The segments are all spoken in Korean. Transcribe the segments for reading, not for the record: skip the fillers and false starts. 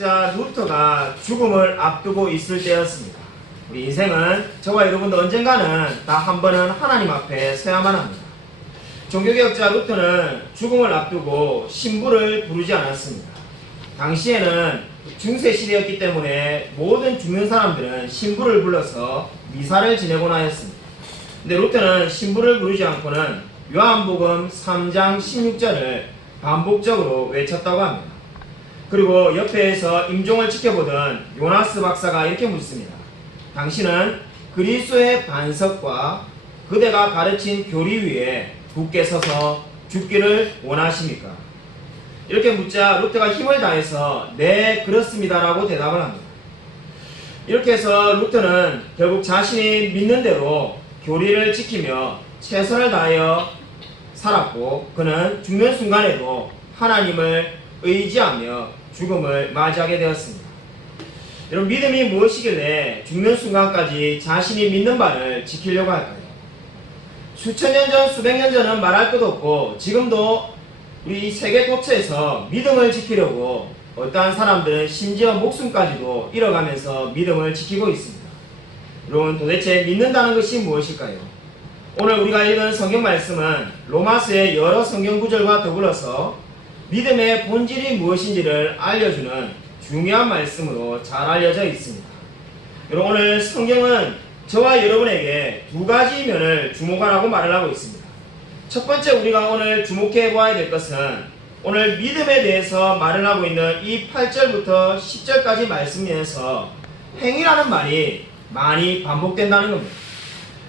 종교개혁자 루터가 죽음을 앞두고 있을 때였습니다. 우리 인생은 저와 여러분도 언젠가는 다 한 번은 하나님 앞에 서야만 합니다. 종교개혁자 루터는 죽음을 앞두고 신부를 부르지 않았습니다. 당시에는 중세시대였기 때문에 모든 죽는 사람들은 신부를 불러서 미사를 지내곤 하였습니다. 근데 루터는 신부를 부르지 않고는 요한복음 3장 16절을 반복적으로 외쳤다고 합니다. 그리고 옆에서 임종을 지켜보던 요나스 박사가 이렇게 묻습니다. 당신은 그리스도의 반석과 그대가 가르친 교리 위에 굳게 서서 죽기를 원하십니까? 이렇게 묻자 루터가 힘을 다해서 네, 그렇습니다 라고 대답을 합니다. 이렇게 해서 루터는 결국 자신이 믿는 대로 교리를 지키며 최선을 다하여 살았고, 그는 죽는 순간에도 하나님을 의지하며 죽음을 맞이하게 되었습니다. 여러분, 믿음이 무엇이길래 죽는 순간까지 자신이 믿는 바를 지키려고 할까요? 수천 년 전, 수백 년 전은 말할 것도 없고 지금도 우리 세계 도처에서 믿음을 지키려고 어떠한 사람들은 심지어 목숨까지도 잃어가면서 믿음을 지키고 있습니다. 여러분, 도대체 믿는다는 것이 무엇일까요? 오늘 우리가 읽은 성경 말씀은 로마서의 여러 성경 구절과 더불어서 믿음의 본질이 무엇인지를 알려주는 중요한 말씀으로 잘 알려져 있습니다. 여러분, 오늘 성경은 저와 여러분에게 두 가지 면을 주목하라고 말을 하고 있습니다. 첫 번째 우리가 오늘 주목해 보아야 될 것은 오늘 믿음에 대해서 말을 하고 있는 이 8절부터 10절까지 말씀에서 행위라는 말이 많이 반복된다는 겁니다.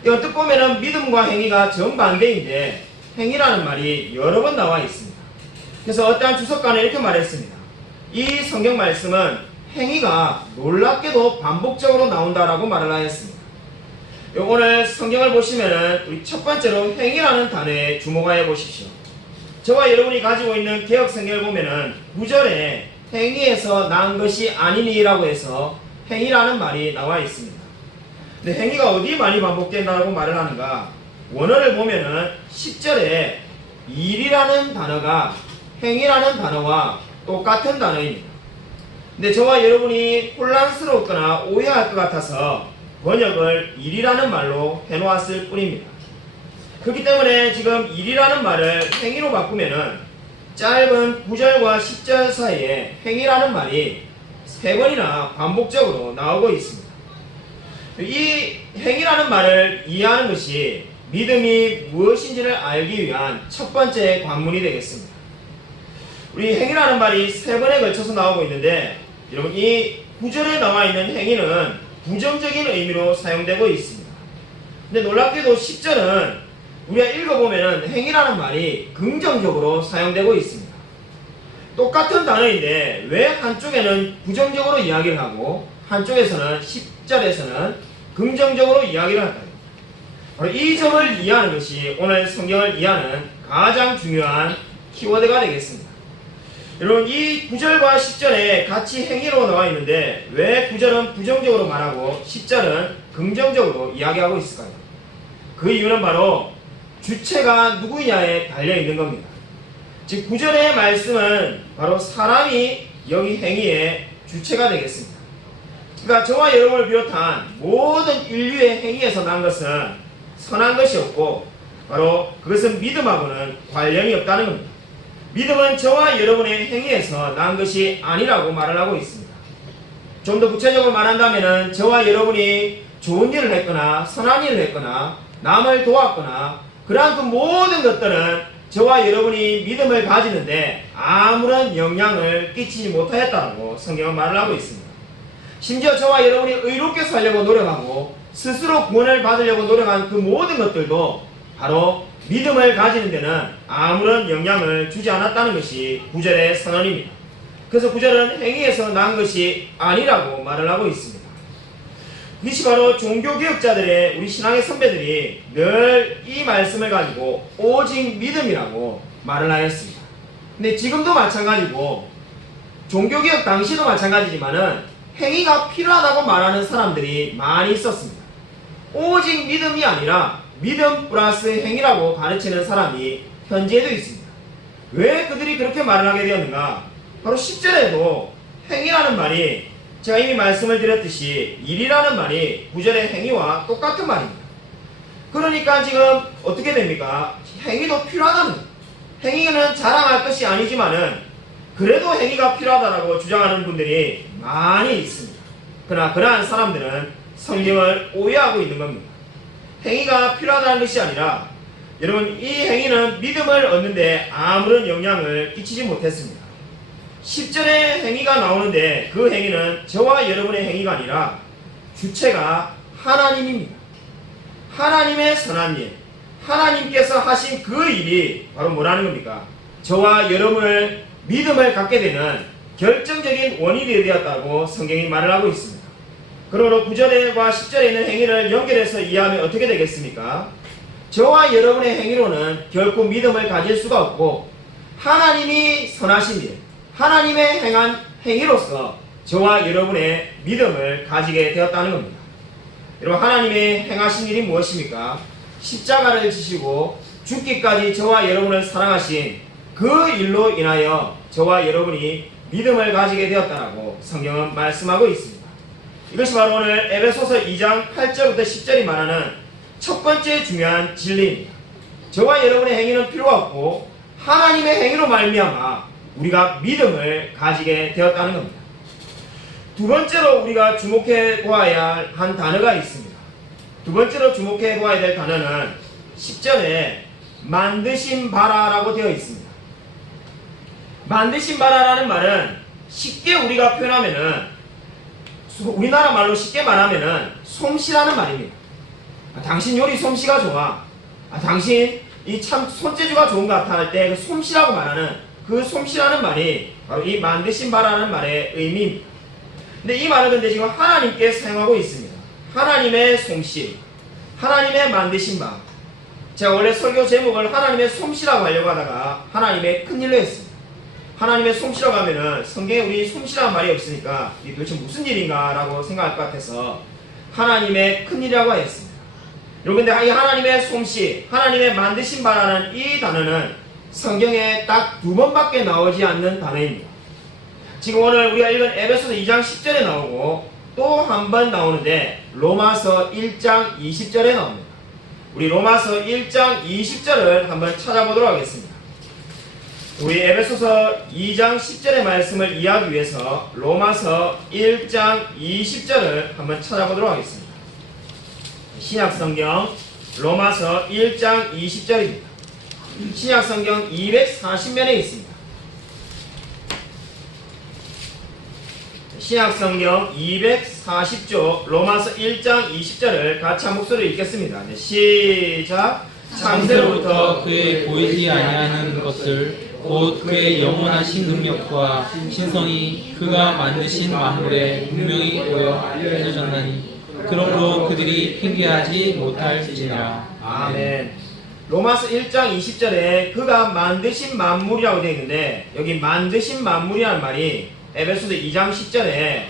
어떻게 보면 믿음과 행위가 정반대인데 행위라는 말이 여러 번 나와 있습니다. 그래서 어떠한 주석가는 이렇게 말했습니다. 이 성경 말씀은 행위가 놀랍게도 반복적으로 나온다라고 말을 하였습니다. 오늘 성경을 보시면 우리 첫 번째로 행위라는 단어에 주목하여 보십시오. 저와 여러분이 가지고 있는 개역 성경을 보면은 9절에 행위에서 난 것이 아니니라고 해서 행위라는 말이 나와 있습니다. 근데 행위가 어디 많이 반복된다고 말을 하는가? 원어를 보면은 10절에 일이라는 단어가 행위라는 단어와 똑같은 단어입니다. 근데 저와 여러분이 혼란스럽거나 오해할 것 같아서 번역을 일이라는 말로 해놓았을 뿐입니다. 그렇기 때문에 지금 일이라는 말을 행위로 바꾸면은 짧은 9절과 10절 사이에 행위라는 말이 3번이나 반복적으로 나오고 있습니다. 이 행위라는 말을 이해하는 것이 믿음이 무엇인지를 알기 위한 첫 번째 관문이 되겠습니다. 우리 행위라는 말이 3번에 걸쳐서 나오고 있는데, 여러분, 이 9절에 나와 있는 행위는 부정적인 의미로 사용되고 있습니다. 근데 놀랍게도 10절은 우리가 읽어보면 행위라는 말이 긍정적으로 사용되고 있습니다. 똑같은 단어인데 왜 한쪽에는 부정적으로 이야기를 하고 한쪽에서는 10절에서는 긍정적으로 이야기를 할까요? 바로 이 점을 이해하는 것이 오늘 성경을 이해하는 가장 중요한 키워드가 되겠습니다. 여러분, 이 9절과 10절에 같이 행위로 나와 있는데 왜 9절은 부정적으로 말하고 10절은 긍정적으로 이야기하고 있을까요? 그 이유는 바로 주체가 누구냐에 달려있는 겁니다. 즉 9절의 말씀은 바로 사람이 여기 행위의 주체가 되겠습니다. 그러니까 저와 여러분을 비롯한 모든 인류의 행위에서 난 것은 선한 것이었고 바로 그것은 믿음하고는 관련이 없다는 겁니다. 믿음은 저와 여러분의 행위에서 난 것이 아니라고 말을 하고 있습니다. 좀 더 구체적으로 말한다면 저와 여러분이 좋은 일을 했거나 선한 일을 했거나 남을 도왔거나 그러한 그 모든 것들은 저와 여러분이 믿음을 가지는데 아무런 영향을 끼치지 못하였다고 성경은 말을 하고 있습니다. 심지어 저와 여러분이 의롭게 살려고 노력하고 스스로 구원을 받으려고 노력한 그 모든 것들도 바로 믿음을 가지는 데는 아무런 영향을 주지 않았다는 것이 9절의 선언입니다. 그래서 9절은 행위에서 난 것이 아니라고 말을 하고 있습니다. 이것이 바로 종교개혁자들의 우리 신앙의 선배들이 늘 이 말씀을 가지고 오직 믿음이라고 말을 하였습니다. 근데 지금도 마찬가지고 종교개혁 당시도 마찬가지지만은 행위가 필요하다고 말하는 사람들이 많이 있었습니다. 오직 믿음이 아니라 믿음 플러스 행위라고 가르치는 사람이 현재에도 있습니다. 왜 그들이 그렇게 말을 하게 되었는가? 바로 10절에도 행위라는 일이라는 말이 제가 이미 말씀을 드렸듯이 일이라는 말이 구절의 행위와 똑같은 말입니다. 그러니까 지금 어떻게 됩니까? 행위도 필요하다는 거예요. 행위는 자랑할 것이 아니지만은 그래도 행위가 필요하다라고 주장하는 분들이 많이 있습니다. 그러나 그러한 사람들은 성경을 오해하고 있는 겁니다. 행위가 필요하다는 것이 아니라 여러분 이 행위는 믿음을 얻는데 아무런 영향을 끼치지 못했습니다. 10절에 행위가 나오는데 그 행위는 저와 여러분의 행위가 아니라 주체가 하나님입니다. 하나님의 선한 일, 하나님께서 하신 그 일이 바로 뭐라는 겁니까? 저와 여러분을 믿음을 갖게 되는 결정적인 원인이 되었다고 성경이 말을 하고 있습니다. 그러므로 9절과 10절에 있는 행위를 연결해서 이해하면 어떻게 되겠습니까? 저와 여러분의 행위로는 결코 믿음을 가질 수가 없고 하나님이 선하신 일, 하나님의 행한 행위로서 저와 여러분의 믿음을 가지게 되었다는 겁니다. 여러분 하나님의 행하신 일이 무엇입니까? 십자가를 지시고 죽기까지 저와 여러분을 사랑하신 그 일로 인하여 저와 여러분이 믿음을 가지게 되었다라고 성경은 말씀하고 있습니다. 이것이 바로 오늘 에베소서 2장 8절부터 10절이 말하는 첫 번째 중요한 진리입니다. 저와 여러분의 행위는 필요가 없고 하나님의 행위로 말미암아 우리가 믿음을 가지게 되었다는 겁니다. 두 번째로 우리가 주목해 보아야 한 단어가 있습니다. 두 번째로 주목해 보아야 될 단어는 10절에 만드신 바라라고 되어 있습니다. 만드신 바라라는 말은 쉽게 우리가 표현하면은 우리나라 말로 쉽게 말하면은 솜씨라는 말입니다. 당신 요리 솜씨가 좋아. 당신 이 참 손재주가 좋은 것 같아 할 때 그 솜씨라고 말하는 그 솜씨라는 말이 바로 이 만드신 바라는 말의 의미입니다. 근데 이 말은 근데 지금 하나님께 사용하고 있습니다. 하나님의 솜씨, 하나님의 만드신 바. 제가 원래 설교 제목을 하나님의 솜씨라고 하려고 하다가 하나님의 큰일로 했습니다. 하나님의 솜씨라고 하면은 성경에 우리 솜씨라는 말이 없으니까 이게 도대체 무슨 일인가 라고 생각할 것 같아서 하나님의 큰일이라고 했습니다. 여러분 근데 이 하나님의 솜씨, 하나님의 만드신 바라는 이 단어는 성경에 딱 두 번밖에 나오지 않는 단어입니다. 지금 오늘 우리가 읽은 에베소서 2장 10절에 나오고 또 한 번 나오는데 로마서 1장 20절에 나옵니다. 우리 로마서 1장 20절을 한번 찾아보도록 하겠습니다. 우리 에베소서 2장 10절의 말씀을 이해하기 위해서 로마서 1장 20절을 한번 찾아보도록 하겠습니다. 신약성경 로마서 1장 20절입니다. 신약성경 240면에 있습니다. 신약성경 240조 로마서 1장 20절을 같이 한 목소리로 읽겠습니다. 네, 시작. 창세로부터 그의 보이지 아니하는 것을 곧 그의 영원하신 능력과 신성이 그가 만드신 만물에 분명히 보여 알려졌나니 그러므로 그들이 핑계하지 못할지니라. 아멘. 로마서 1장 20절에 그가 만드신 만물이라고 되어 있는데 여기 만드신 만물이라는 말이 에베소서 2장 10절에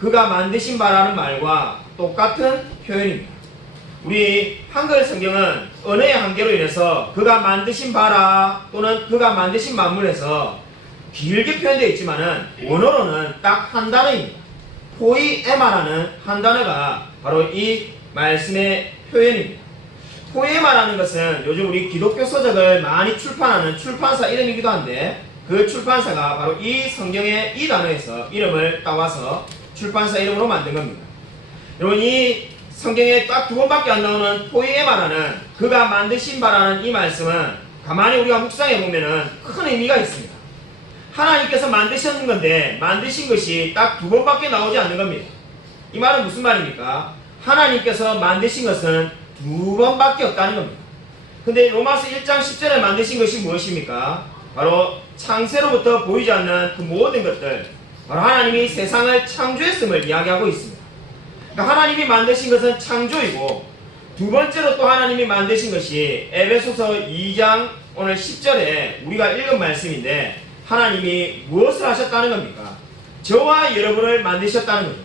그가 만드신 바라는 말과 똑같은 표현입니다. 우리 한글 성경은 언어의 한계로 인해서 그가 만드신 바라 또는 그가 만드신 만물에서 길게 표현되어 있지만은 원어로는 딱 한 단어입니다. 포이에마라는 한 단어가 바로 이 말씀의 표현입니다. 포에마라는 것은 요즘 우리 기독교 서적을 많이 출판하는 출판사 이름이기도 한데 그 출판사가 바로 이 성경의 이 단어에서 이름을 따와서 출판사 이름으로 만든 겁니다. 여러분 이 성경에 딱 두 번밖에 안 나오는 포이에마라는 그가 만드신 바라는 이 말씀은 가만히 우리가 묵상해 보면은 큰 의미가 있습니다. 하나님께서 만드셨는 건데 만드신 것이 딱 두 번밖에 나오지 않는 겁니다. 이 말은 무슨 말입니까? 하나님께서 만드신 것은 두 번밖에 없다는 겁니다. 근데 로마서 1장 10절에 만드신 것이 무엇입니까? 바로 창세로부터 보이지 않는 그 모든 것들, 바로 하나님이 세상을 창조했음을 이야기하고 있습니다. 그러니까 하나님이 만드신 것은 창조이고 두 번째로 또 하나님이 만드신 것이 에베소서 2장 오늘 10절에 우리가 읽은 말씀인데 하나님이 무엇을 하셨다는 겁니까? 저와 여러분을 만드셨다는 거죠.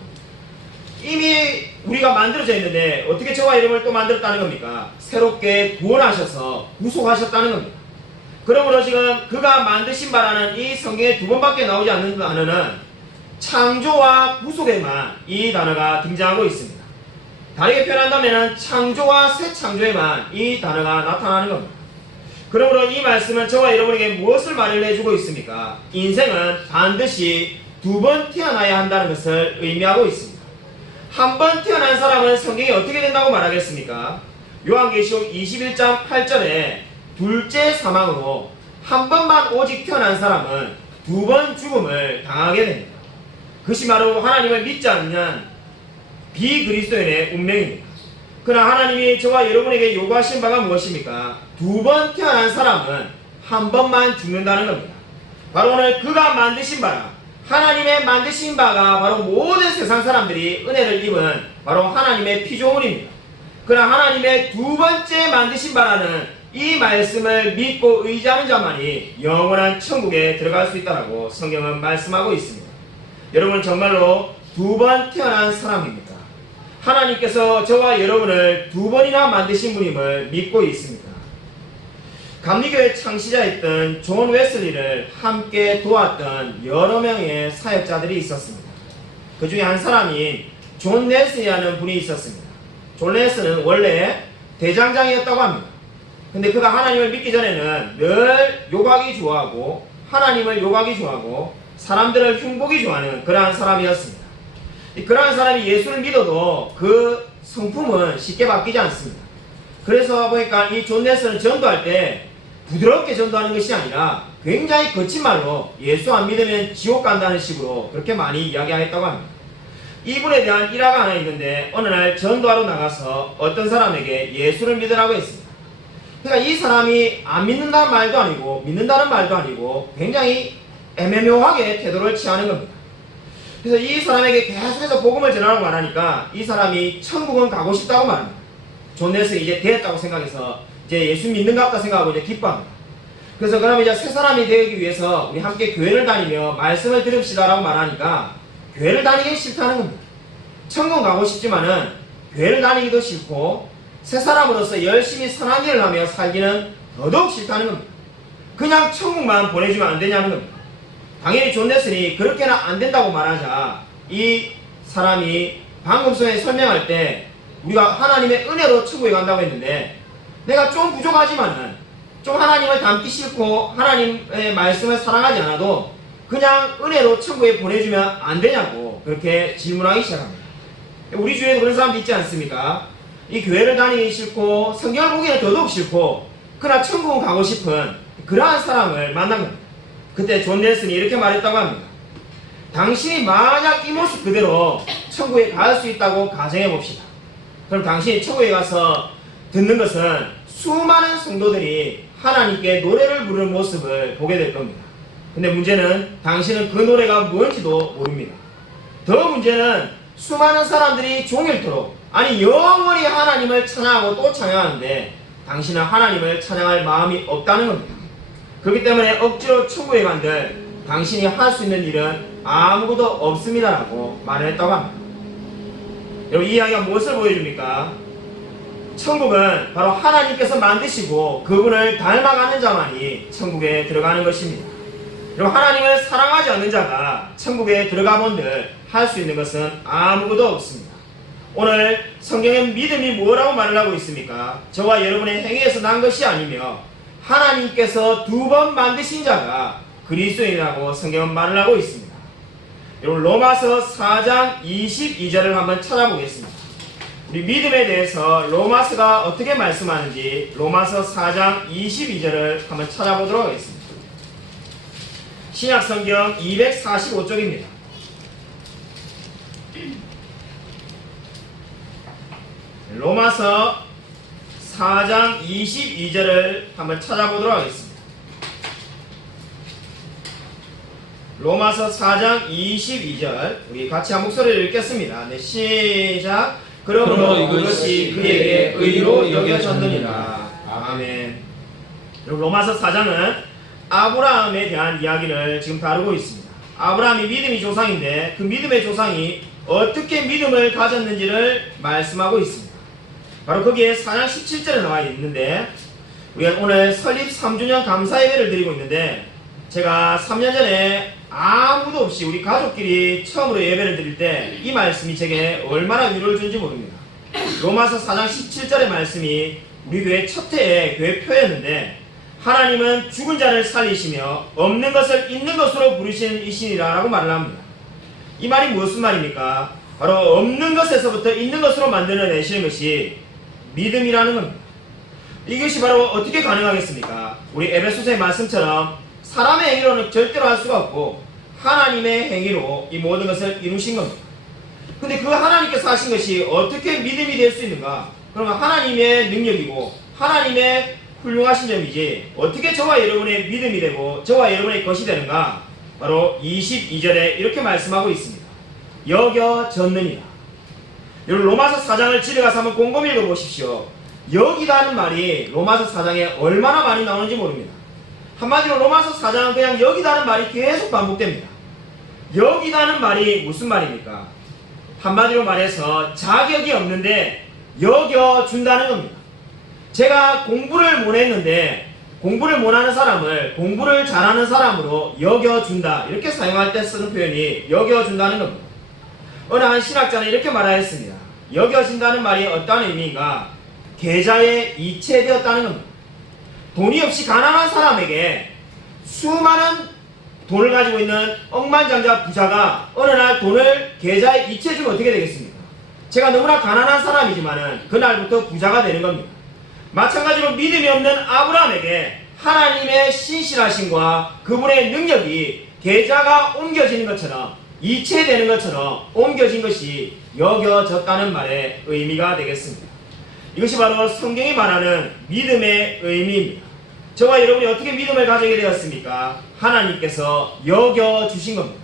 이미 우리가 만들어져 있는데 어떻게 저와 여러분을 또 만들었다는 겁니까? 새롭게 구원하셔서 구속하셨다는 겁니다. 그러므로 지금 그가 만드신 바라는 이 성경에 두 번밖에 나오지 않는 단어는 창조와 구속에만 이 단어가 등장하고 있습니다. 다르게 표현한다면 창조와 새 창조에만 이 단어가 나타나는 겁니다. 그러므로 이 말씀은 저와 여러분에게 무엇을 말을 해주고 있습니까? 인생은 반드시 두 번 태어나야 한다는 것을 의미하고 있습니다. 한 번 태어난 사람은 성경이 어떻게 된다고 말하겠습니까? 요한계시록 21장 8절에 둘째 사망으로 한 번만 오직 태어난 사람은 두 번 죽음을 당하게 됩니다. 그것이 바로 하나님을 믿지 않는 비그리스도인의 운명입니다. 그러나 하나님이 저와 여러분에게 요구하신 바가 무엇입니까? 두 번 태어난 사람은 한 번만 죽는다는 겁니다. 바로 오늘 그가 만드신 바라, 하나님의 만드신 바가 바로 모든 세상 사람들이 은혜를 입은 바로 하나님의 피조물입니다. 그러나 하나님의 두 번째 만드신 바라는 이 말씀을 믿고 의지하는 자만이 영원한 천국에 들어갈 수 있다고 성경은 말씀하고 있습니다. 여러분 정말로 두 번 태어난 사람입니다. 하나님께서 저와 여러분을 두 번이나 만드신 분임을 믿고 있습니다. 감리교의 창시자였던 존 웨슬리를 함께 도왔던 여러 명의 사역자들이 있었습니다. 그 중에 한 사람이 존 레스라는 분이 있었습니다. 존 레스는 원래 대장장이었다고 합니다. 근데 그가 하나님을 믿기 전에는 늘 욕하기 좋아하고 하나님을 욕하기 좋아하고 사람들을 흉보기 좋아하는 그러한 사람이었습니다. 그러한 사람이 예수를 믿어도 그 성품은 쉽게 바뀌지 않습니다. 그래서 보니까 이 존 레스는 전도할 때 부드럽게 전도하는 것이 아니라 굉장히 거친 말로 예수 안 믿으면 지옥 간다는 식으로 그렇게 많이 이야기하겠다고 합니다. 이분에 대한 일화가 하나 있는데 어느 날 전도하러 나가서 어떤 사람에게 예수를 믿으라고 했습니다. 그러니까 이 사람이 안 믿는다는 말도 아니고 믿는다는 말도 아니고 굉장히 애매모호하게 태도를 취하는 겁니다. 그래서 이 사람에게 계속해서 복음을 전하라고 말하니까 이 사람이 천국은 가고 싶다고 말합니다. 존 넬슨이 이제 됐다고 생각해서 이제 예수 믿는 것 같다 생각하고 이제 기뻐합니다. 그래서 그럼 이제 새 사람이 되기 위해서 우리 함께 교회를 다니며 말씀을 들읍시다라고 말하니까 교회를 다니기 싫다는 겁니다. 천국 가고 싶지만은 교회를 다니기도 싫고 새 사람으로서 열심히 선한 일을 하며 살기는 더더욱 싫다는 겁니다. 그냥 천국만 보내주면 안 되냐는 겁니다. 당연히 존 넬슨이 그렇게는 안 된다고 말하자 이 사람이 방금 전에 설명할 때 우리가 하나님의 은혜로 천국에 간다고 했는데 내가 좀 부족하지만은 좀 하나님을 닮기 싫고 하나님의 말씀을 사랑하지 않아도 그냥 은혜로 천국에 보내주면 안 되냐고 그렇게 질문하기 시작합니다. 우리 주위에도 그런 사람도 있지 않습니까? 이 교회를 다니기 싫고 성경을 보기는 더더욱 싫고 그러나 천국은 가고 싶은 그러한 사람을 만난 겁니다. 그때 존 넬슨이 이렇게 말했다고 합니다. 당신이 만약 이 모습 그대로 천국에 갈 수 있다고 가정해 봅시다. 그럼 당신이 천국에 가서 듣는 것은 수많은 성도들이 하나님께 노래를 부르는 모습을 보게 될 겁니다. 근데 문제는 당신은 그 노래가 뭔지도 모릅니다. 더 문제는 수많은 사람들이 종일토록 아니 영원히 하나님을 찬양하고 또 찬양하는데 당신은 하나님을 찬양할 마음이 없다는 겁니다. 그렇기 때문에 억지로 천국에 간들 당신이 할 수 있는 일은 아무것도 없습니다라고 말을 했다고 합니다. 여러분 이 이야기가 무엇을 보여줍니까? 천국은 바로 하나님께서 만드시고 그분을 닮아가는 자만이 천국에 들어가는 것입니다. 여러분 하나님을 사랑하지 않는 자가 천국에 들어가 본들 할 수 있는 것은 아무것도 없습니다. 오늘 성경의 믿음이 뭐라고 말을 하고 있습니까? 저와 여러분의 행위에서 난 것이 아니며 하나님께서 두 번 만드신 자가 그리스도인이라고 성경은 말을 하고 있습니다. 여러분 로마서 4장 22절을 한번 찾아보겠습니다. 우리 믿음에 대해서 로마서가 어떻게 말씀하는지 로마서 4장 22절을 한번 찾아보도록 하겠습니다. 신약성경 245쪽입니다. 로마서 4장 22절을 한번 찾아보도록 하겠습니다. 로마서 4장 22절 우리 같이 한 목소리를 읽겠습니다. 네, 시작. 그러므로 이것이 그에게 의로 여겨졌느니라. 아멘. 로마서 4장은 아브라함에 대한 이야기를 지금 다루고 있습니다. 아브라함이 믿음의 조상인데 그 믿음의 조상이 어떻게 믿음을 가졌는지를 말씀하고 있습니다. 바로 거기에 4장 17절에 나와 있는데 우리가 오늘 설립 3주년 감사 예배를 드리고 있는데 제가 3년 전에 아무도 없이 우리 가족끼리 처음으로 예배를 드릴 때 이 말씀이 제게 얼마나 위로를 주는지 모릅니다. 로마서 4장 17절의 말씀이 우리 교회 첫 해의 교회 표였는데, 하나님은 죽은 자를 살리시며 없는 것을 있는 것으로 부르시는 이신이라 라고 말을 합니다. 이 말이 무슨 말입니까? 바로 없는 것에서부터 있는 것으로 만들어내시는 것이 믿음이라는 겁니다. 이것이 바로 어떻게 가능하겠습니까? 우리 에베소서의 말씀처럼 사람의 행위로는 절대로 할 수가 없고 하나님의 행위로 이 모든 것을 이루신 겁니다. 근데 그 하나님께서 하신 것이 어떻게 믿음이 될 수 있는가? 그러면 하나님의 능력이고 하나님의 훌륭하신 점이지 어떻게 저와 여러분의 믿음이 되고 저와 여러분의 것이 되는가? 바로 22절에 이렇게 말씀하고 있습니다. 여겨졌느니라. 여러분 로마서 4장을 집에 가서 한번 곰곰이 읽어보십시오. 여기다는 말이 로마서 4장에 얼마나 많이 나오는지 모릅니다. 한마디로 로마서 4장은 그냥 여기다는 말이 계속 반복됩니다. 여기다는 말이 무슨 말입니까? 한마디로 말해서 자격이 없는데 여겨준다는 겁니다. 제가 공부를 못했는데 공부를 못하는 사람을 공부를 잘하는 사람으로 여겨준다, 이렇게 사용할 때 쓰는 표현이 여겨준다는 겁니다. 어느 한 신학자는 이렇게 말하였습니다. 여겨진다는 말이 어떤 의미인가? 계좌에 이체되었다는 겁니다. 돈이 없이 가난한 사람에게 수많은 돈을 가지고 있는 억만장자 부자가 어느 날 돈을 계좌에 이체해주면 어떻게 되겠습니까? 제가 너무나 가난한 사람이지만은 그날부터 부자가 되는 겁니다. 마찬가지로 믿음이 없는 아브라함에게 하나님의 신실하심과 그분의 능력이 계좌가 옮겨지는 것처럼, 이체되는 것처럼 옮겨진 것이 여겨졌다는 말의 의미가 되겠습니다. 이것이 바로 성경이 말하는 믿음의 의미입니다. 저와 여러분이 어떻게 믿음을 가지게 되었습니까? 하나님께서 여겨주신 겁니다.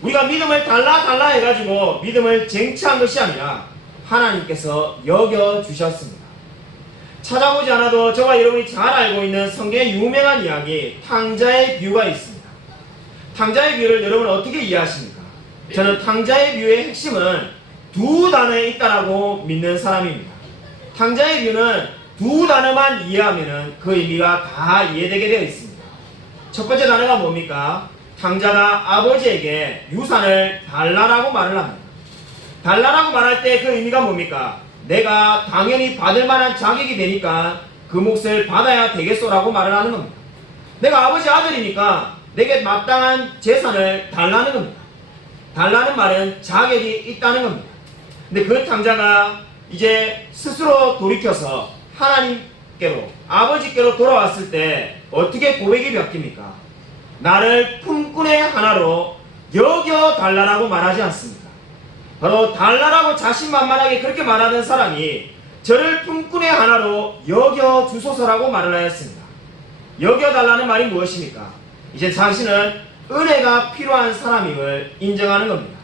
우리가 믿음을 달라 해가지고 믿음을 쟁취한 것이 아니라 하나님께서 여겨주셨습니다. 찾아보지 않아도 저와 여러분이 잘 알고 있는 성경의 유명한 이야기, 탕자의 비유가 있습니다. 탕자의 비유를 여러분 어떻게 이해하십니까? 저는 탕자의 비유의 핵심은 두 단어에 있다라고 믿는 사람입니다. 탕자의 비유는 두 단어만 이해하면 그 의미가 다 이해되게 되어 있습니다. 첫 번째 단어가 뭡니까? 탕자가 아버지에게 유산을 달라라고 말을 합니다. 달라라고 말할 때 그 의미가 뭡니까? 내가 당연히 받을 만한 자격이 되니까 그 몫을 받아야 되겠소라고 말을 하는 겁니다. 내가 아버지 아들이니까 내게 마땅한 재산을 달라는 겁니다. 달라는 말은 자격이 있다는 겁니다. 근데 그 탕자가 이제 스스로 돌이켜서 하나님께로, 아버지께로 돌아왔을 때 어떻게 고백이 바뀝니까? 나를 품꾼의 하나로 여겨달라고 말하지 않습니다. 바로 달라라고 자신만만하게 그렇게 말하는 사람이 저를 품꾼의 하나로 여겨주소서라고 말을 하였습니다. 여겨달라는 말이 무엇입니까? 이제 자신은 은혜가 필요한 사람임을 인정하는 겁니다.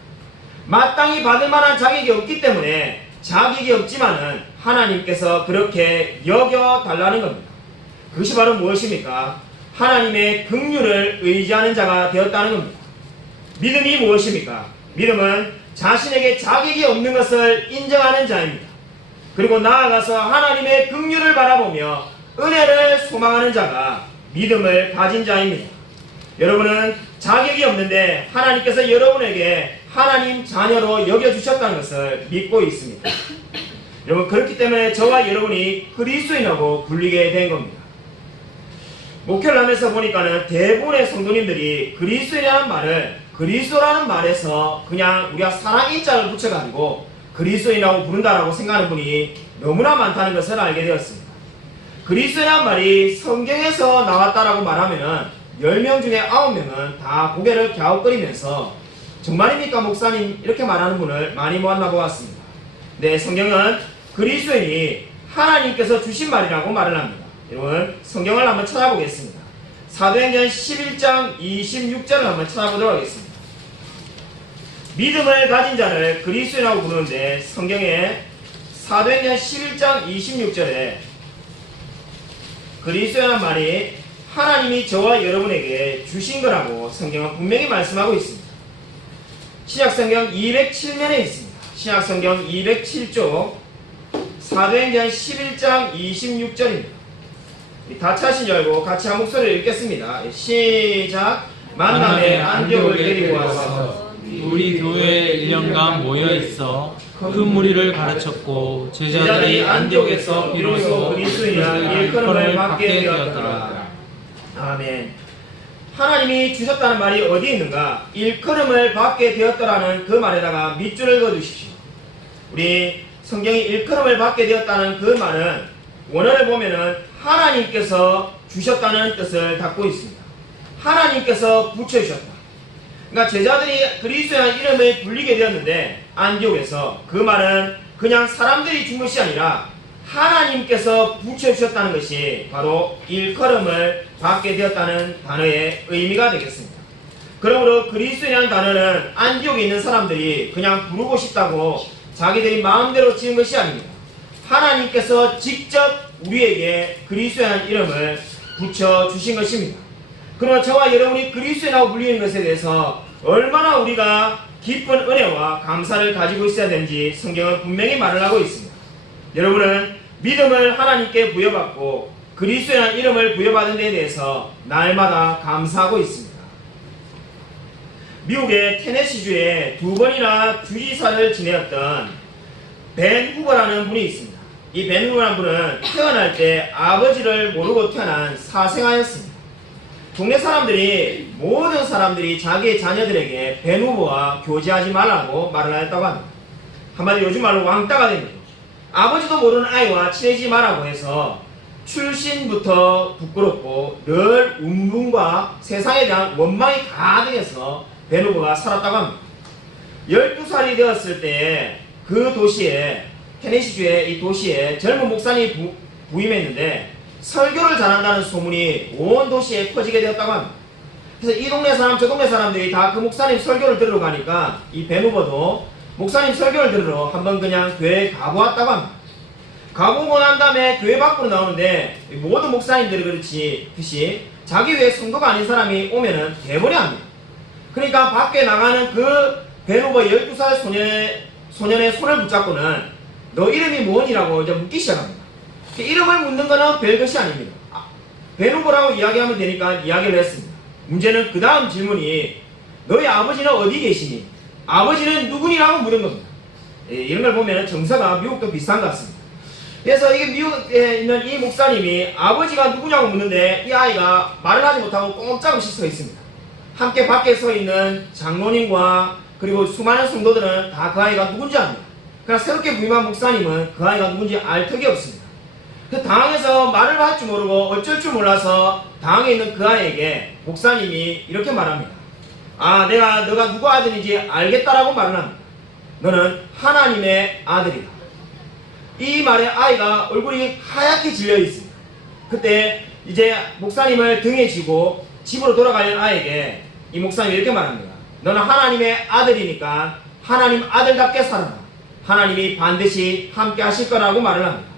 마땅히 받을 만한 자격이 없기 때문에 자격이 없지만은 하나님께서 그렇게 여겨달라는 겁니다. 그것이 바로 무엇입니까? 하나님의 긍휼을 의지하는 자가 되었다는 겁니다. 믿음이 무엇입니까? 믿음은 자신에게 자격이 없는 것을 인정하는 자입니다. 그리고 나아가서 하나님의 긍휼을 바라보며 은혜를 소망하는 자가 믿음을 가진 자입니다. 여러분은 자격이 없는데 하나님께서 여러분에게 하나님 자녀로 여겨주셨다는 것을 믿고 있습니다. 여러분, 그렇기 때문에 저와 여러분이 그리스도인하고 불리게 된 겁니다. 목회를 하면서 보니까는 대부분의 성도님들이 그리스도인이라는 말을 그리스도라는 말에서 그냥 우리가 사랑인자를 붙여가지고 그리스도인이라고 부른다라고 생각하는 분이 너무나 많다는 것을 알게 되었습니다. 그리스도라는 말이 성경에서 나왔다라고 말하면은 10명 중에 9명은 다 고개를 갸웃거리면서 정말입니까 목사님? 이렇게 말하는 분을 많이 만나보았습니다. 네, 성경은 그리스도인이 하나님께서 주신 말이라고 말을 합니다. 여러분, 성경을 한번 찾아보겠습니다. 사도행전 11장 26절을 한번 찾아보도록 하겠습니다. 믿음을 가진 자를 그리스도인이라고 부르는데 성경에 사도행전 11장 26절에 그리스도라는 말이 하나님이 저와 여러분에게 주신 거라고 성경은 분명히 말씀하고 있습니다. 신약성경 207면에 있습니다. 신약성경 207쪽 사도행전 11장 26절입니다. 다 찾으신 줄 알고 같이 한 목소리를 읽겠습니다. 시작. 만남에 안디옥을 데리고 와서 우리 교회에 1년간 모여 있어 큰 무리를 가르쳤고 제자들이 안디옥에서 비로소 그리스도인이라 일컬음을 받게 되었더라. 아멘. 하나님이 주셨다는 말이 어디 있는가? 일컬음을 받게 되었더라는 그 말에다가 밑줄을 그어주십시오. 우리 성경이 일컬음을 받게 되었다는 그 말은 원어를 보면은 하나님께서 주셨다는 뜻을 담고 있습니다. 하나님께서 붙여주셨다. 그러니까 제자들이 그리스도의 이름을 불리게 되었는데 안디옥에서 그 말은 그냥 사람들이 준 것이 아니라 하나님께서 붙여주셨다는 것이 바로 일컬음을 받게 되었다는 단어의 의미가 되겠습니다. 그러므로 그리스도인이라는 단어는 안디옥에 있는 사람들이 그냥 부르고 싶다고 자기들이 마음대로 지은 것이 아닙니다. 하나님께서 직접 우리에게 그리스도라는 이름을 붙여주신 것입니다. 그러나 저와 여러분이 그리스도인이라고 불리는 것에 대해서 얼마나 우리가 깊은 은혜와 감사를 가지고 있어야 되는지 성경은 분명히 말을 하고 있습니다. 여러분은 믿음을 하나님께 부여받고 그리스도라는 이름을 부여받은 데에 대해서 날마다 감사하고 있습니다. 미국의 테네시주에 2번이나 주지사를 지내었던 벤 후버라는 분이 있습니다. 이 벤 후버라는 분은 태어날 때 아버지를 모르고 태어난 사생아였습니다. 동네 사람들이 모든 사람들이 자기의 자녀들에게 벤 후버와 교제하지 말라고 말을 하였다고 합니다. 한마디로 요즘 말로 왕따가 됩니다. 아버지도 모르는 아이와 친해지지 말라고 해서 출신부터 부끄럽고 늘 운문과 세상에 대한 원망이 가득해서 벤 후버가 살았다고 합니다. 12살이 되었을 때 그 도시에 테네시주의 이 도시에 젊은 목사님이 부임했는데 설교를 잘한다는 소문이 온 도시에 퍼지게 되었다고 합니다. 그래서 이 동네 사람 저 동네 사람들이 다 그 목사님 설교를 들으러 가니까 이 벤 후버도 목사님 설교를 들으러 한번 그냥 교회에 가보았다고 합니다. 가보고 난 다음에 교회 밖으로 나오는데 모든 목사님들이 그렇듯이 자기 외에 성도가 아닌 사람이 오면은 대번에 합니다. 그러니까 밖에 나가는 그 벤 후버 12살 소년의 손을 붙잡고는 너 이름이 뭐니라고 이제 묻기 시작합니다. 이름을 묻는 거는 별것이 아닙니다. 벤 후버라고 이야기하면 되니까 이야기를 했습니다. 문제는 그 다음 질문이 너희 아버지는 어디 계시니? 아버지는 누구니라고 물은 겁니다. 이런 걸 보면 정서가 미국도 비슷한 것 같습니다. 그래서 이게 미국에 있는 이 목사님이 아버지가 누구냐고 묻는데 이 아이가 말을 하지 못하고 꼼짝없이 서 있습니다. 함께 밖에 서 있는 장로님과 그리고 수많은 성도들은 다 그 아이가 누군지 압니다. 그러나 새롭게 부임한 목사님은 그 아이가 누군지 알 턱이 없습니다. 그 당황해서 말을 할 줄 모르고 어쩔 줄 몰라서 당황해 있는 그 아이에게 목사님이 이렇게 말합니다. 아, 내가 너가 누구 아들인지 알겠다라고 말을 합니다. 너는 하나님의 아들이다. 이 말에 아이가 얼굴이 하얗게 질려 있습니다. 그때 이제 목사님을 등에 지고 집으로 돌아가는 아이에게 이 목사님이 이렇게 말합니다. 너는 하나님의 아들이니까 하나님 아들답게 살아라. 하나님이 반드시 함께 하실 거라고 말을 합니다.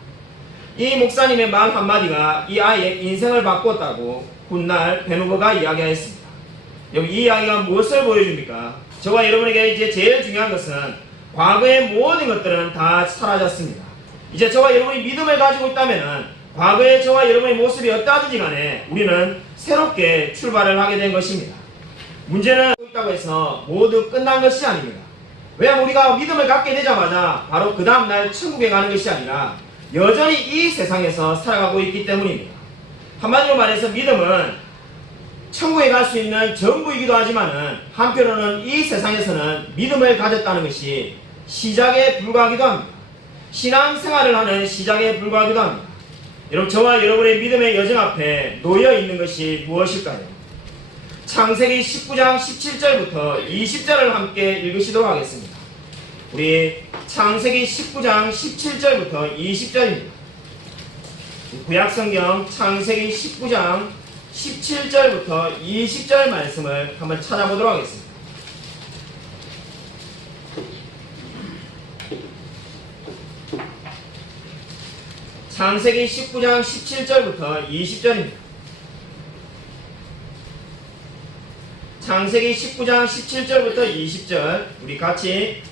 이 목사님의 말 한마디가 이 아이의 인생을 바꾸었다고 훗날 벤 후버가 이야기하였습니다. 여기 이 이야기가 무엇을 보여줍니까? 저와 여러분에게 이제 제일 중요한 것은 과거의 모든 것들은 다 사라졌습니다. 이제 저와 여러분이 믿음을 가지고 있다면 과거의 저와 여러분의 모습이 어떠하든지 간에 우리는 새롭게 출발을 하게 된 것입니다. 문제는 있다고 해서 모두 끝난 것이 아닙니다. 왜냐하면 우리가 믿음을 갖게 되자마자 바로 그 다음날 천국에 가는 것이 아니라 여전히 이 세상에서 살아가고 있기 때문입니다. 한마디로 말해서 믿음은 천국에 갈 수 있는 전부이기도 하지만 한편으로는 이 세상에서는 믿음을 가졌다는 것이 시작에 불과하기도 합니다. 신앙생활을 하는 시작에 불과하기도 합니다. 여러분, 저와 여러분의 믿음의 여정 앞에 놓여 있는 것이 무엇일까요? 창세기 19장 17절부터 20절을 함께 읽으시도록 하겠습니다. 우리 창세기 19장 17절부터 20절입니다. 구약성경 창세기 19장 17절부터 20절 말씀을 한번 찾아보도록 하겠습니다. 창세기 19장 17절부터 20절입니다. 창세기 19장 17절부터 20절 우리 같이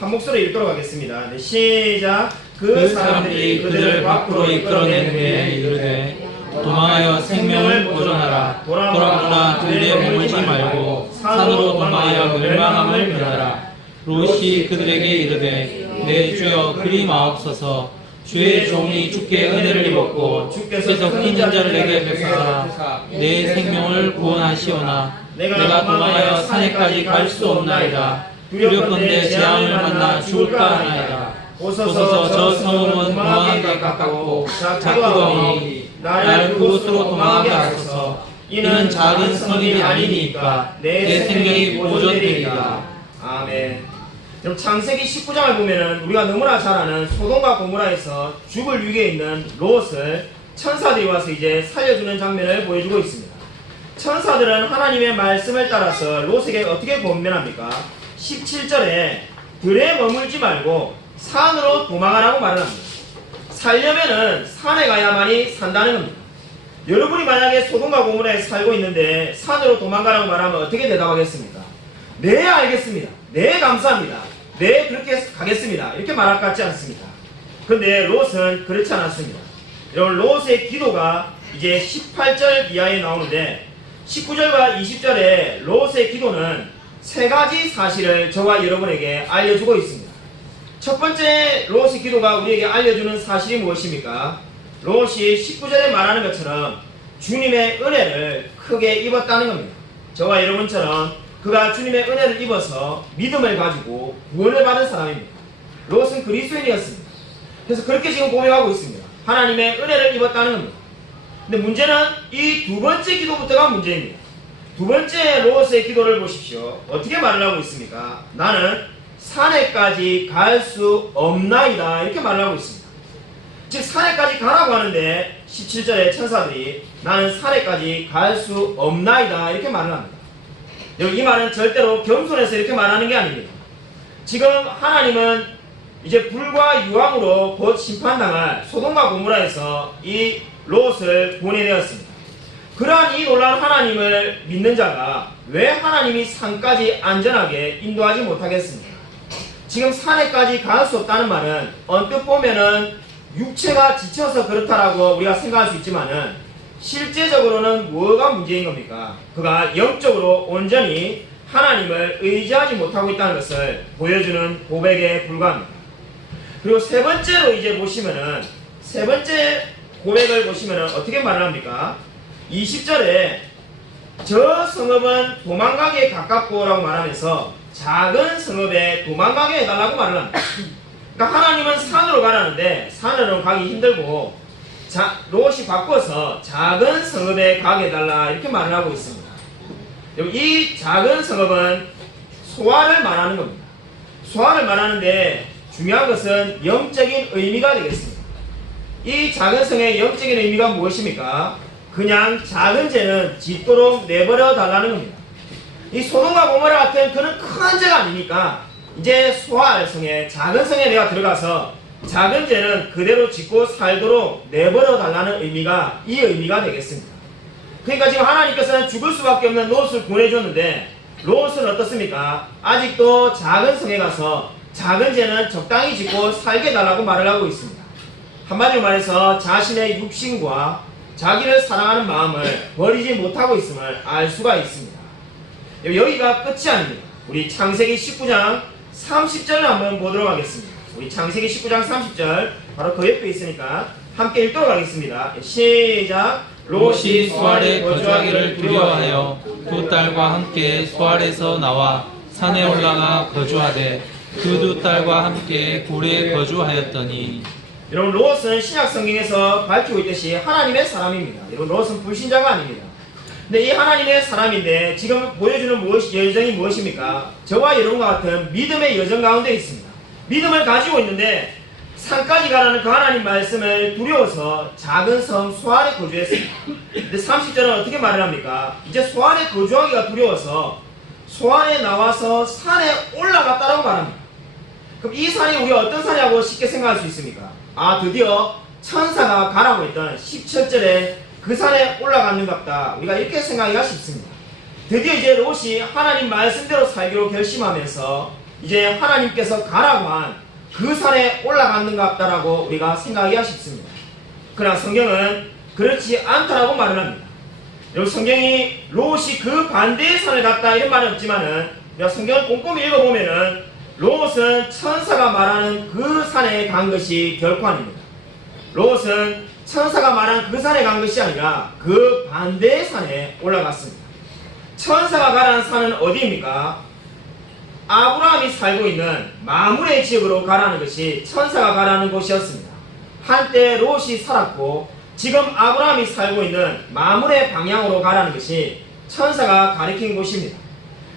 한 목소리로 읽도록 하겠습니다. 네, 시작. 그 사람들이 그들을 밖으로 이끌어낸 후에 이르되 도망하여 생명을 보존하라. 돌아오라 들에 머물지 말고 산으로 도망하여 멸망함을 면하라. 롯이 그들에게 이르되 내 주여 그리 마옵소서. 주의 종이 주께 은혜를 입었고 주께서 큰 자를 내게 베푸사 내 생명을 구원하시오나 내가 도망하여 산에까지 갈 수 없나이다. 두렵건대 재앙을 만나 죽을까 하나이다. 보소서 저 성읍은 도망하기에 가깝고 작기도 하니 나를 그곳으로 도망하게 하소서. 이는 작은 성읍이 아니니까 내 생명이 보존되리이다. 아멘. 그럼 창세기 19장을 보면은 우리가 너무나 잘 아는 소돔과 고모라에서 죽을 위기에 있는 롯을 천사들이 와서 이제 살려주는 장면을 보여주고 있습니다. 천사들은 하나님의 말씀을 따라서 롯에게 어떻게 권면합니까? 17절에 들에 머물지 말고 산으로 도망하라고 말을 합니다. 살려면은 산에 가야만이 산다는 겁니다. 여러분이 만약에 소돔과 고모라에 살고 있는데 산으로 도망가라고 말하면 어떻게 대답하겠습니까? 네, 알겠습니다. 네, 감사합니다. 네, 그렇게 가겠습니다. 이렇게 말할 것 같지 않습니다. 그런데 롯은 그렇지 않았습니다. 여러분, 롯의 기도가 이제 18절 이하에 나오는데 19절과 20절에 롯의 기도는 세 가지 사실을 저와 여러분에게 알려주고 있습니다. 첫 번째 롯의 기도가 우리에게 알려주는 사실이 무엇입니까? 롯이 19절에 말하는 것처럼 주님의 은혜를 크게 입었다는 겁니다. 저와 여러분처럼 그가 주님의 은혜를 입어서 믿음을 가지고 구원을 받은 사람입니다. 롯은 그리스도인이었습니다. 그래서 그렇게 지금 고백하고 있습니다. 하나님의 은혜를 입었다는 겁니다. 근데 문제는 이 두 번째 기도부터가 문제입니다. 두 번째 롯의 기도를 보십시오. 어떻게 말을 하고 있습니까? 나는 산에까지 갈 수 없나이다. 이렇게 말을 하고 있습니다. 즉 산에까지 가라고 하는데 17절에 천사들이 나는 산에까지 갈 수 없나이다. 이렇게 말을 합니다. 이 말은 절대로 겸손해서 이렇게 말하는 게 아닙니다. 지금 하나님은 이제 불과 유황으로 곧 심판당할 소돔과 고모라에서 이 롯을 보내되었습니다. 그러한 이 놀라운 하나님을 믿는 자가 왜 하나님이 산까지 안전하게 인도하지 못하겠습니까? 지금 산에까지 갈 수 없다는 말은 언뜻 보면은 육체가 지쳐서 그렇다라고 우리가 생각할 수 있지만은 실제적으로는 뭐가 문제인 겁니까? 그가 영적으로 온전히 하나님을 의지하지 못하고 있다는 것을 보여주는 고백에 불과합니다. 그리고 세 번째로 이제 보시면은 세 번째 고백을 보시면은 어떻게 말을 합니까? 20절에 저 성읍은 도망가기에 가깝고 라고 말하면서 작은 성읍에 도망가게 해달라고 말을 합니다. 그러니까 하나님은 산으로 가라는데 산으로 가기 힘들고 롯이 바꿔서 작은 성읍에 가게 해달라 이렇게 말을 하고 있습니다. 이 작은 성읍은 소아를 말하는 겁니다. 소아를 말하는데 중요한 것은 영적인 의미가 되겠습니다. 이 작은 성의 영적인 의미가 무엇입니까? 그냥 작은 죄는 짓도록 내버려 달라는 겁니다. 이 소돔과 고모라 같은 그런 큰 죄가 아니니까 이제 소아의 성에 작은 성에 내가 들어가서 작은 죄는 그대로 짓고 살도록 내버려 달라는 의미가 이 의미가 되겠습니다. 그러니까 지금 하나님께서는 죽을 수밖에 없는 롯을 보내줬는데 롯은 어떻습니까? 아직도 작은 성에 가서 작은 죄는 적당히 짓고 살게 달라고 말을 하고 있습니다. 한마디로 말해서 자신의 육신과 자기를 사랑하는 마음을 버리지 못하고 있음을 알 수가 있습니다. 여기가 끝이 아닙니다. 우리 창세기 19장 30절을 한번 보도록 하겠습니다. 우리 창세기 19장 30절 바로 그 옆에 있으니까 함께 읽도록 하겠습니다. 시작. 롯이 소알에 거주하기를 두려워하여 두 딸과 함께 소알에서 나와 산에 올라가 거주하되 그 두 딸과 함께 굴에 거주하였더니. 여러분 롯은 신약 성경에서 밝히고 있듯이 하나님의 사람입니다. 여러분 롯은 불신자가 아닙니다. 근데 이 하나님의 사람인데 지금 보여주는 여정이 무엇입니까? 저와 여러분과 같은 믿음의 여정 가운데 있습니다. 믿음을 가지고 있는데 산까지 가라는 그 하나님 말씀을 두려워서 작은 섬 소알에 거주했습니다. 근데 30절은 어떻게 말을 합니까? 이제 소알에 거주하기가 두려워서 소알에 나와서 산에 올라갔다라고 말합니다. 그럼 이 산이 우리가 어떤 산이라고 쉽게 생각할 수 있습니까? 아, 드디어 천사가 가라고 했던 17절에 그 산에 올라갔는갑다. 우리가 이렇게 생각하기가 쉽습니다. 드디어 이제 롯이 하나님 말씀대로 살기로 결심하면서 이제 하나님께서 가라고 한 그 산에 올라갔는갑다라고 우리가 생각하기가 쉽습니다. 그러나 성경은 그렇지 않다라고 말을 합니다. 여기 성경이 롯이 그 반대의 산을 갔다 이런 말은 없지만은 성경을 꼼꼼히 읽어보면은 롯은 천사가 말하는 그 산에 간 것이 결코 아닙니다. 롯은 천사가 말한 그 산에 간 것이 아니라 그 반대의 산에 올라갔습니다. 천사가 가라는 산은 어디입니까? 아브라함이 살고 있는 마므레 지역으로 가라는 것이 천사가 가라는 곳이었습니다. 한때 롯이 살았고 지금 아브라함이 살고 있는 마므레 방향으로 가라는 것이 천사가 가리킨 곳입니다.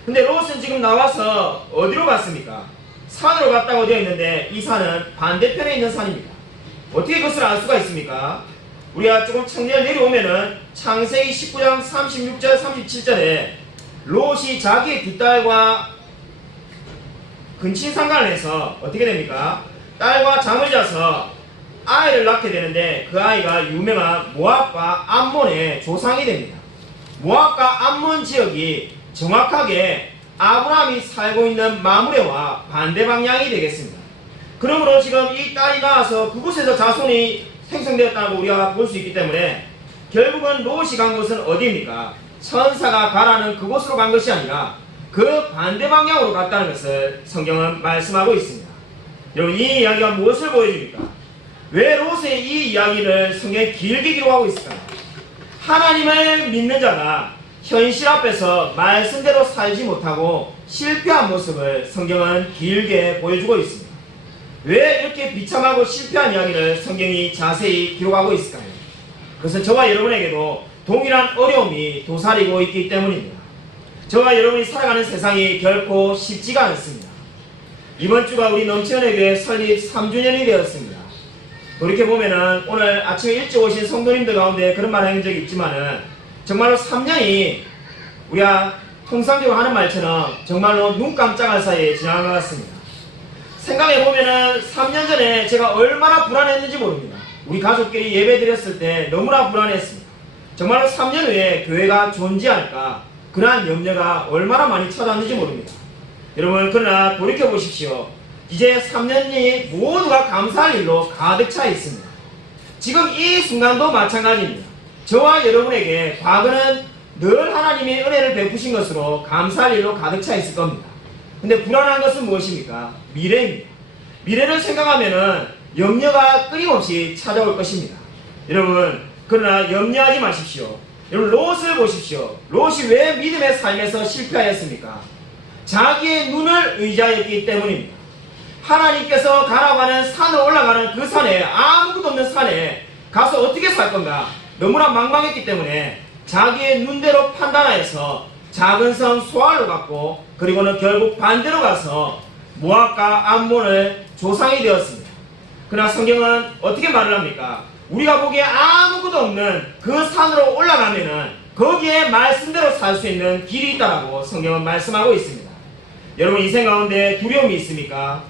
근데 롯은 지금 나와서 어디로 갔습니까? 산으로 갔다고 되어 있는데 이 산은 반대편에 있는 산입니다. 어떻게 그것을 알 수가 있습니까? 우리가 조금 청년 내려오면은 창세기 19장 36절 37절에 롯이 자기의 두 딸과 근친상간을 해서 어떻게 됩니까? 딸과 잠을 자서 아이를 낳게 되는데 그 아이가 유명한 모압과 암몬의 조상이 됩니다. 모압과 암몬 지역이 정확하게 아브라함이 살고 있는 마므레와 반대 방향이 되겠습니다. 그러므로 지금 이 딸이 나와서 그곳에서 자손이 생성되었다고 우리가 볼 수 있기 때문에 결국은 롯이 간 곳은 어디입니까? 천사가 가라는 그곳으로 간 것이 아니라 그 반대 방향으로 갔다는 것을 성경은 말씀하고 있습니다. 여러분 이 이야기가 무엇을 보여줍니까? 왜 롯의 이 이야기를 성경에 길게 기록하고 있을까요? 하나님을 믿는 자가 현실 앞에서 말씀대로 살지 못하고 실패한 모습을 성경은 길게 보여주고 있습니다. 왜 이렇게 비참하고 실패한 이야기를 성경이 자세히 기록하고 있을까요? 그것은 저와 여러분에게도 동일한 어려움이 도사리고 있기 때문입니다. 저와 여러분이 살아가는 세상이 결코 쉽지가 않습니다. 이번 주가 우리 넘치는 교회 설립 3주년이 되었습니다. 돌이켜보면은 오늘 아침에 일찍 오신 성도님들 가운데 그런 말 한 적이 있지만은 정말로 3년이 우리가 통상적으로 하는 말처럼 정말로 눈 깜짝할 사이에 지나간 것 같습니다. 생각해보면은 3년 전에 제가 얼마나 불안했는지 모릅니다. 우리 가족끼리 예배 드렸을 때 너무나 불안했습니다. 정말로 3년 후에 교회가 존재할까 그러한 염려가 얼마나 많이 찾아왔는지 모릅니다. 여러분 그러나 돌이켜보십시오. 이제 3년이 모두가 감사할 일로 가득 차 있습니다. 지금 이 순간도 마찬가지입니다. 저와 여러분에게 과거는 늘 하나님의 은혜를 베푸신 것으로 감사할 일로 가득 차 있을 겁니다. 근데 불안한 것은 무엇입니까? 미래입니다. 미래를 생각하면은 염려가 끊임없이 찾아올 것입니다. 여러분 그러나 염려하지 마십시오. 여러분 롯을 보십시오. 롯이 왜 믿음의 삶에서 실패하였습니까? 자기의 눈을 의지하였기 때문입니다. 하나님께서 가라고 하는 산으로 올라가는 그 산에 아무것도 없는 산에 가서 어떻게 살 건가 너무나 망망했기 때문에 자기의 눈대로 판단하여서 작은 성 소알로 갔고 그리고는 결국 반대로 가서 모압과 암몬의 조상이 되었습니다. 그러나 성경은 어떻게 말을 합니까? 우리가 보기에 아무것도 없는 그 산으로 올라가면은 거기에 말씀대로 살 수 있는 길이 있다라고 성경은 말씀하고 있습니다. 여러분 인생 가운데 두려움이 있습니까?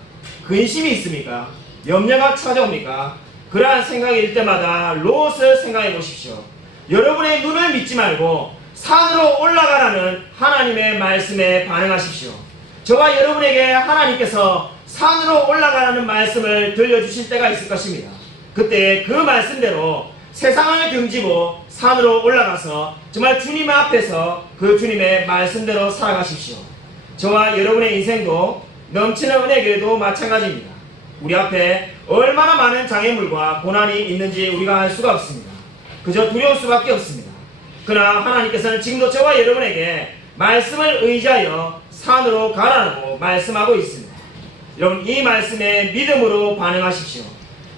근심이 있습니까? 염려가 찾아옵니까? 그러한 생각이 들 때마다 롯을 생각해 보십시오. 여러분의 눈을 믿지 말고 산으로 올라가라는 하나님의 말씀에 반응하십시오. 저와 여러분에게 하나님께서 산으로 올라가라는 말씀을 들려주실 때가 있을 것입니다. 그때 그 말씀대로 세상을 등지고 산으로 올라가서 정말 주님 앞에서 그 주님의 말씀대로 살아가십시오. 저와 여러분의 인생도 넘치는 은혜교회도 마찬가지입니다. 우리 앞에 얼마나 많은 장애물과 고난이 있는지 우리가 알 수가 없습니다. 그저 두려울 수밖에 없습니다. 그러나 하나님께서는 지금도 저와 여러분에게 말씀을 의지하여 산으로 가라고 말씀하고 있습니다. 여러분 이 말씀에 믿음으로 반응하십시오.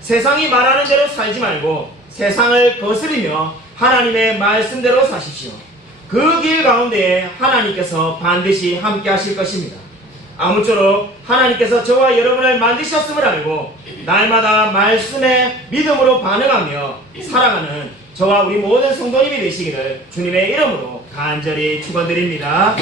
세상이 말하는 대로 살지 말고 세상을 거스르며 하나님의 말씀대로 사십시오. 그 길 가운데에 하나님께서 반드시 함께 하실 것입니다. 아무쪼록 하나님께서 저와 여러분을 만드셨음을 알고 날마다 말씀에 믿음으로 반응하며 살아가는 저와 우리 모든 성도님이 되시기를 주님의 이름으로 간절히 축원드립니다.